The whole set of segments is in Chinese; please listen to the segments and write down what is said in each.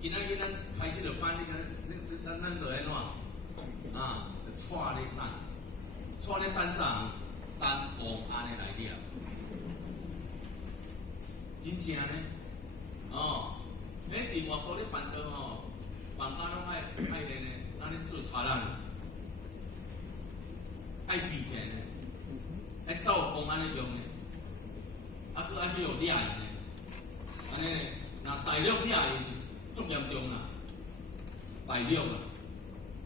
今仔日咱开这个班，咱就安怎啊？带咧等，带咧等啥？等公安的来了，真正呢？哦，迄伫外国咧办桌吼，办家拢爱迄呢，咱咧做差人，爱避嫌呢，爱走公安的用呢，啊，佮爱去有掠人呢，安尼呢，若大陆掠伊是足严重啦，大陆啦，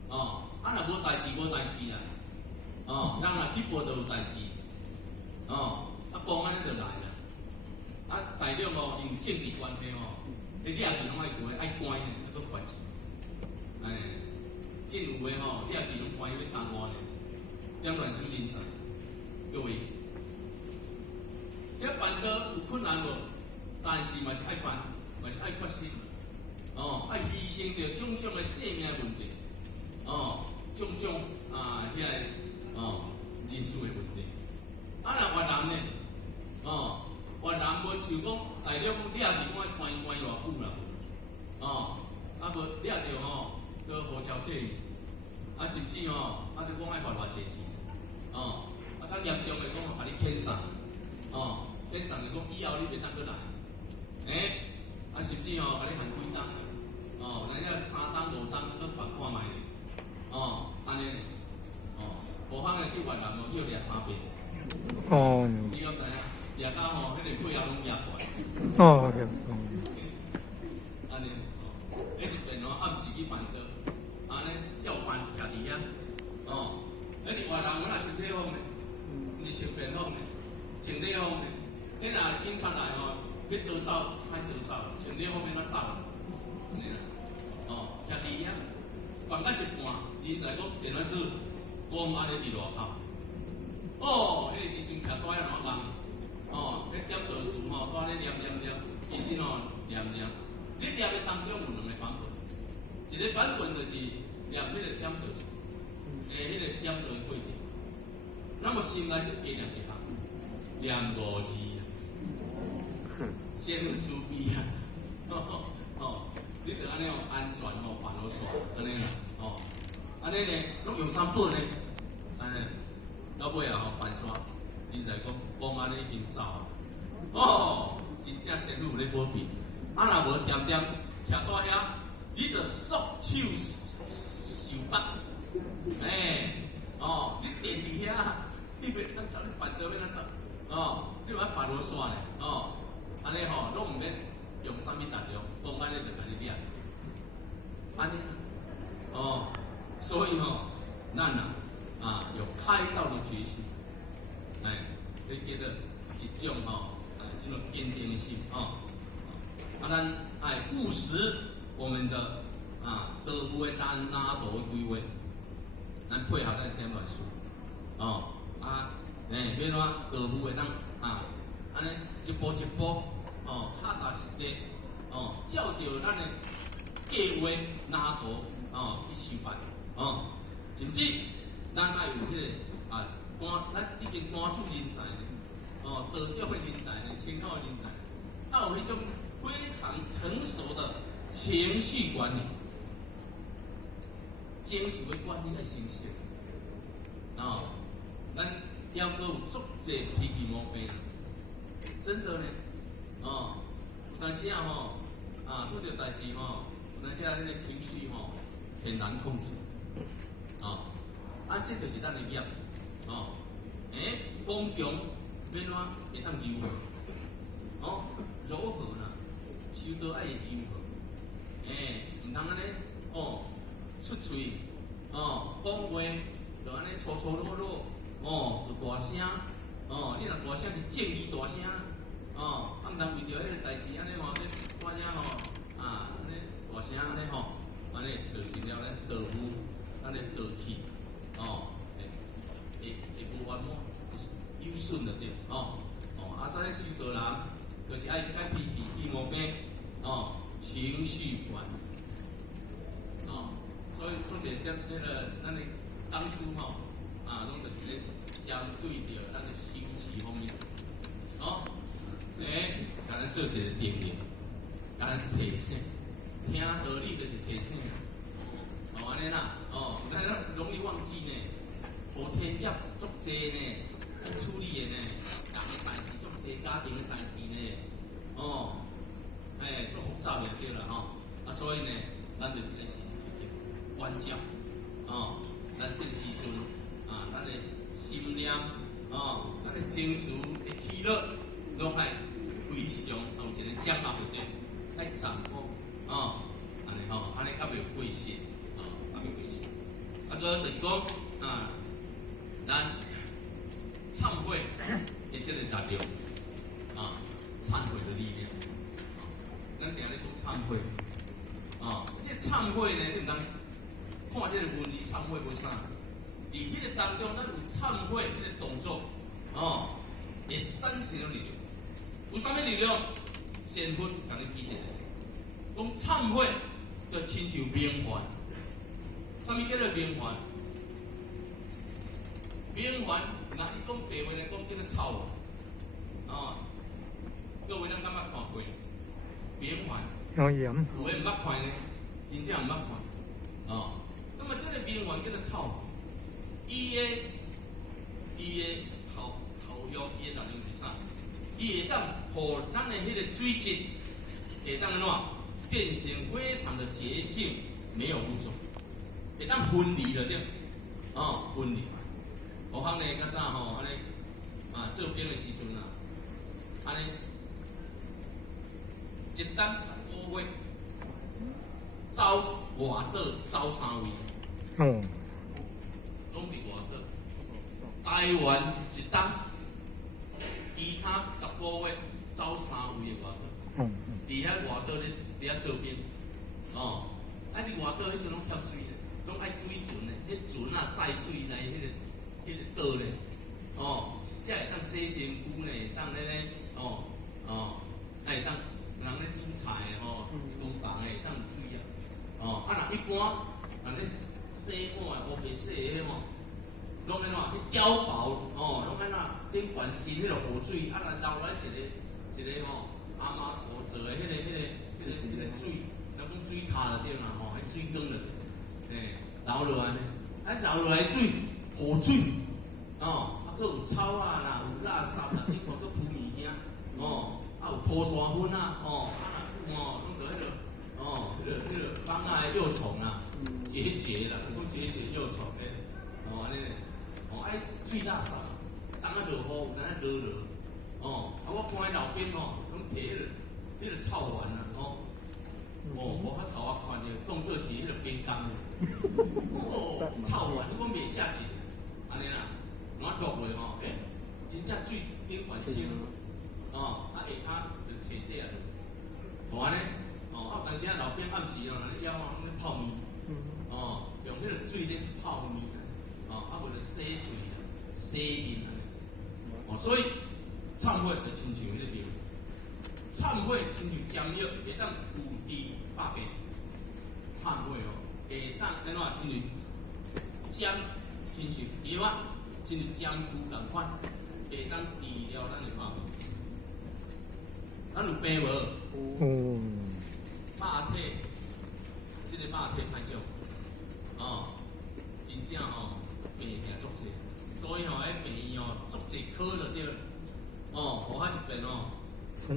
哦，啊若无代志无代志啦，哦，人若去报就有代志，哦，啊公安呢就来啦，啊大陆哦，因政治关系哦，你掠去拢爱关，爱关呢，还佫罚钱，哎，政府的吼掠去拢关要当官呢，点乱收人才，各位，这办桌有困难无？但是嘛是爱办，嘛是爱决心。哦，爱牺牲着种种的性命问题，哦，种种遐个人事的问题。啊，若越南呢，哦，越南无像讲大陆讲掠去讲爱关偌久啦，哦，啊无掠着吼，搁好超底，啊甚至吼，啊就讲爱罚偌济钱，哦，啊较严重的讲互你遣送，哦，遣送就讲以后你袂当搁来，啊甚至吼，互你限几档。哦，人家3档5档都办看卖哩，哦，安尼，哦，无通的去越南哦，要掠3遍。哦。你敢知影？掠到吼，迄个配合拢掠过来。哦。安尼，哦，迄一遍哦，暗时去办桌，安尼照办徛伫遐，哦，迄伫越南我若身体好呢，毋是身便好呢，身体好呢，迄若警察来吼，要逃走，歹逃走，身体好免哪走，安尼啦。哦，徛伫遐，办到一半，人才讲电话室公安咧伫外口。哦，迄个时阵徛在遐哪忙？哦，迄点导师吼，在咧念，其实吼念，你念的当中有2个版本，一个版本就是念迄个点导师，迄个点导的过程。那么心内就加念一项，念5字，先注意啊，哦。你着安尼哦，安全哦，办好煞，安尼啦，哦，安尼呢，拢用啥本呢？安尼，到尾啊吼，办煞，你才讲公安已经走啊，哦，真正先有咧保庇，啊若无点徛在遐，你着束手受绑，哦，你垫伫遐，你袂当走，你办桌要怎走？哦，你要办好煞呢，哦，安尼吼，拢毋免用啥物力量，公安咧就甲你掠，安尼，哦，所以吼，咱有开道的决心，你觉得一种这种坚定性咱爱务实我们的道路的咱拉图的规划，咱配合咱点乱数，变怎道路的咱安尼一步一步。踏踏实地，照着咱的计划拉图去修办，甚至咱爱有迄个咱已经搬出人才呢，道德的人才呢，清高的人才，还有迄种非常成熟的情绪管理，情绪的管理爱成熟，咱要阁有足济脾气毛病，真的呢。有当时拄着代志有当时迄个情绪很难控制，这就是咱的业，刚强免怎会当柔和，柔和啦，修道爱柔和，毋通安尼出嘴讲话就安尼粗粗鲁鲁，就大声，你若大声是正义大声。毋通为着迄个代志安尼吼，你大声安尼大声安尼安尼造成了咱道路，咱的道气，会无完满，有损了对，所以修道人就是爱改脾气毛病，情绪管理，所以做些点迄个咱的讲师拢就是咧针对着咱的修持方面，甲咱做一个定力，甲咱提醒，听道理就是提醒，安尼啦，咱容易忘记呢。无天业足济呢，要处理的呢，人的代志足济，家庭的代志呢，足复杂就对啦所以呢，咱就是咧时时刻刻关照，咱这个时阵咱的心念，咱的情绪的起落，拢爱非常有一个掌握就对，爱掌握，安尼较袂过失，较袂过失。个就是讲咱忏悔的这个力量，忏悔的力量，咱定咧讲忏悔，这忏悔呢，你唔通看这个文字忏悔无啥，伫迄个当中，咱有忏悔迄个动作，会产生力量。有啥物力量？先分甲你比一下，讲忏悔就亲像冥顽，啥物叫做冥顽？冥顽，那伊讲白话来讲叫做臭各位咱敢捌看过？冥顽，有诶毋捌看呢，真正毋捌看那么这个冥顽叫做臭，伊的效用，伊的力量是啥？伊会当互咱的迄个水质会当安怎变成非常的洁净，没有污浊，会当分离了对，分离。我行呢，较早安尼做兵的时阵安尼一担5月走外岛走3位，拢伫外岛。台湾一担，其他15月走3位的外岛，伫遐外岛咧做兵，伫外岛迄阵拢欠水的，拢爱水船的，迄船载水来迄个岛咧，才会当洗身躯呢，当咧会当人咧煮菜厨房的当有水若一般咧洗碗的、乌白洗的拢安怎？迄碉堡拢安怎？顶悬新迄个河水，来流来一个阿妈头做的迄个水，咱讲水塔就对啦迄水缸了，流落来，流落来水，河水，佫有草啦，有垃圾啦，顶悬佫铺物件，有拖沙粉拢着迄个放啊的幼虫啦，节啦，讲节幼虫咧，安尼咧，爱水垃圾，当落雨有当落，我看迄路边拢摕迄个臭丸啦，我较头看着当做是迄个边工的，臭丸，你讲袂食一个，安尼啦，我落落真正水顶悬清，下骹就彻底啊，安尼，有当时路边暗时人咧枵咧泡面，用迄个水咧是泡面，无就洗喙啦、洗面啊，所以忏悔就亲像迄个庙，忏悔亲像尖药，会当有治百病。忏悔会当安怎亲像尖，亲像药啊，亲像尖菇共款，会当治疗咱的百病。咱有病无？肉体，这个肉体歹种，真正病痛足济，所以病院足济科就对了。我遐一遍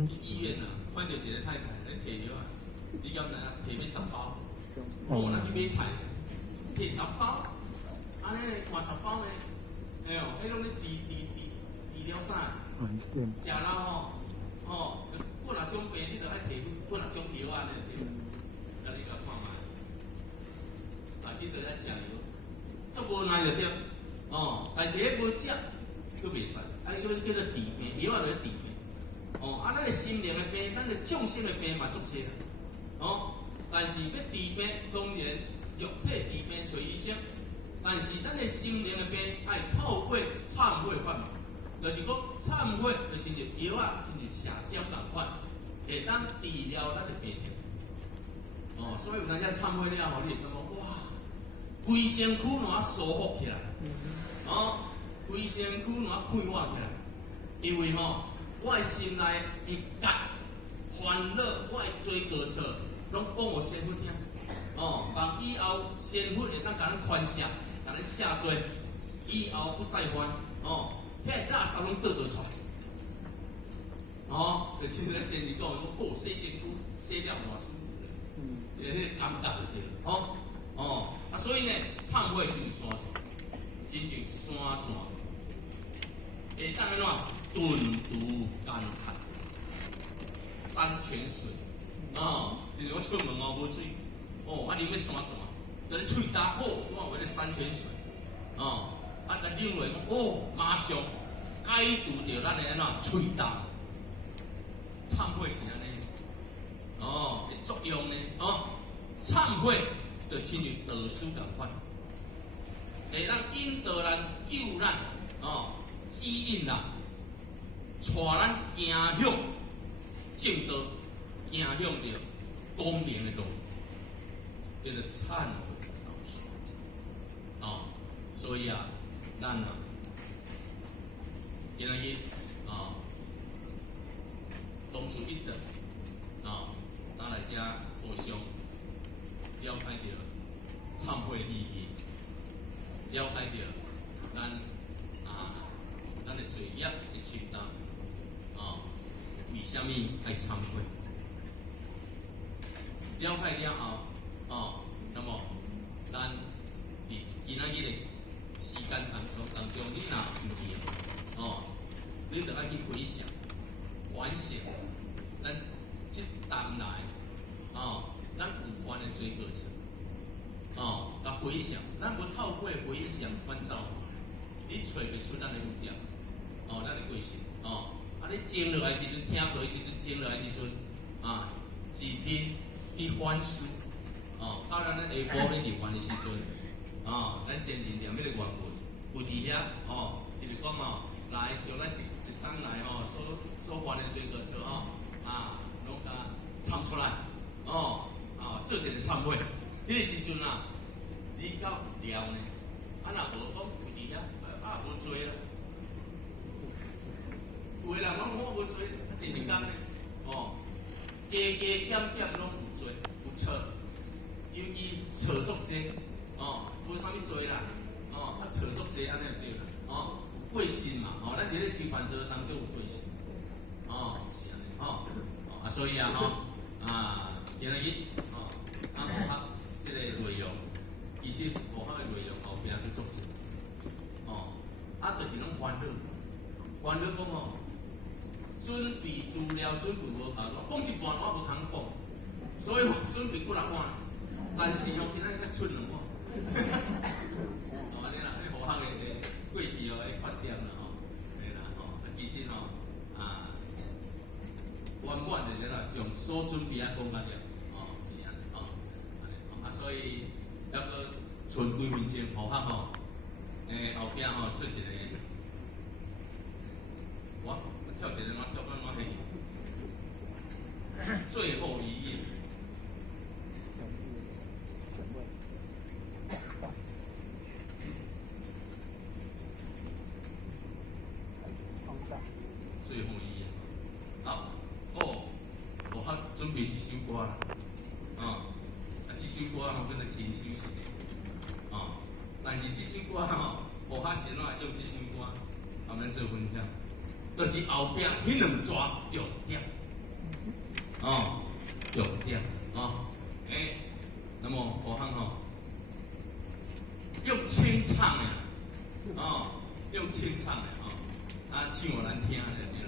去医院看到一个太太咧摕药你敢知摕要10包？若去买菜，摕10包，安尼咧换10包呢？迄拢咧治疗啥？食了不哪种病你着爱摕不哪种药啊？甲你甲看卖，去着爱食药，足无奈就对，但是迄无食，佫袂使，叫做治病，药啊着治病，咱的心灵的病，咱的众生的病嘛足济啦，但是要治病，当然肉体治病找医生，但是咱的心灵的病，爱透过忏悔法嘛。就是讲忏悔，就是药啊，亲像射针共款，会当治疗咱的病痛。所以有当时忏悔了你会感觉哇，规身躯拢舒服起来，规身躯拢快活起来，因为我的心内的结烦恼，我的罪过错，拢讲有师傅听，讲以后师傅会当甲咱宽赦，甲咱下罪，以后不再犯，遐垃圾拢倒出来，就是咱前日讲洗身躯，洗了偌舒服咧，迄个感觉就对了，所以呢，忏悔就是山泉，真像山泉，会当安怎顿途干渴，山泉水，就是我出门无水，我啉要山泉，在咧喙焦，我有迄个山泉水，认为讲，马上解除掉咱的安怎喙焦，忏悔是安尼，的作用呢，忏悔就亲像导师共款，会当引导咱、救咱，指引咱，带咱行向正道，行向着光明的路，叫做忏悔导师。所以咱今仔日同事一等，咱来遮互相了解着忏悔意义，了解着咱的罪业的清单，为什么爱忏悔？了解了后，那么咱伫今仔日的时间当中，你若唔记你就爱去回想、反省，咱即当来，咱有犯的罪过错，甲回想，咱要透过回想反照，你找袂出咱的污点，咱的过失，你静落来时阵，听过时阵，静落来时阵，自认去反思，到咱下晡咧入犯的时阵，咱前日念迄个原文，有伫遐，就是讲来将咱一当来所犯的罪过错，拢甲参出来，做一个忏悔。迄个时阵你到了呢，若无讲有伫遐，无做啦。有诶人讲我无做，真一工呢，加减减拢有做，有错，尤其错足济，无啥物做啦，错足济安尼就对啦，有过信嘛，咱伫咧修烦恼当中有过信，是安尼，所以今仔日学即个内容，其实学的内容后壁去做事，就是拢烦恼，烦恼讲准备资料准备无够，讲一半我无通讲，所以我准备几6半，但是今仔日才出2半，安尼啦，迄学校的过去的缺点啦，嘿啦，其实圆满的啦，将所准备讲甲了，是安尼，所以还阁剩几分钟，学校后壁出一个。我跳一个，我跳翻我嘿，最后一页。最后一页，好，我准备一首歌啦，这首歌本来真休息的，但是这首歌我先用这首歌，咱做分享。就是后壁迄2抓重点，重点，那么我看用清唱的，用清唱的，唱我难听的。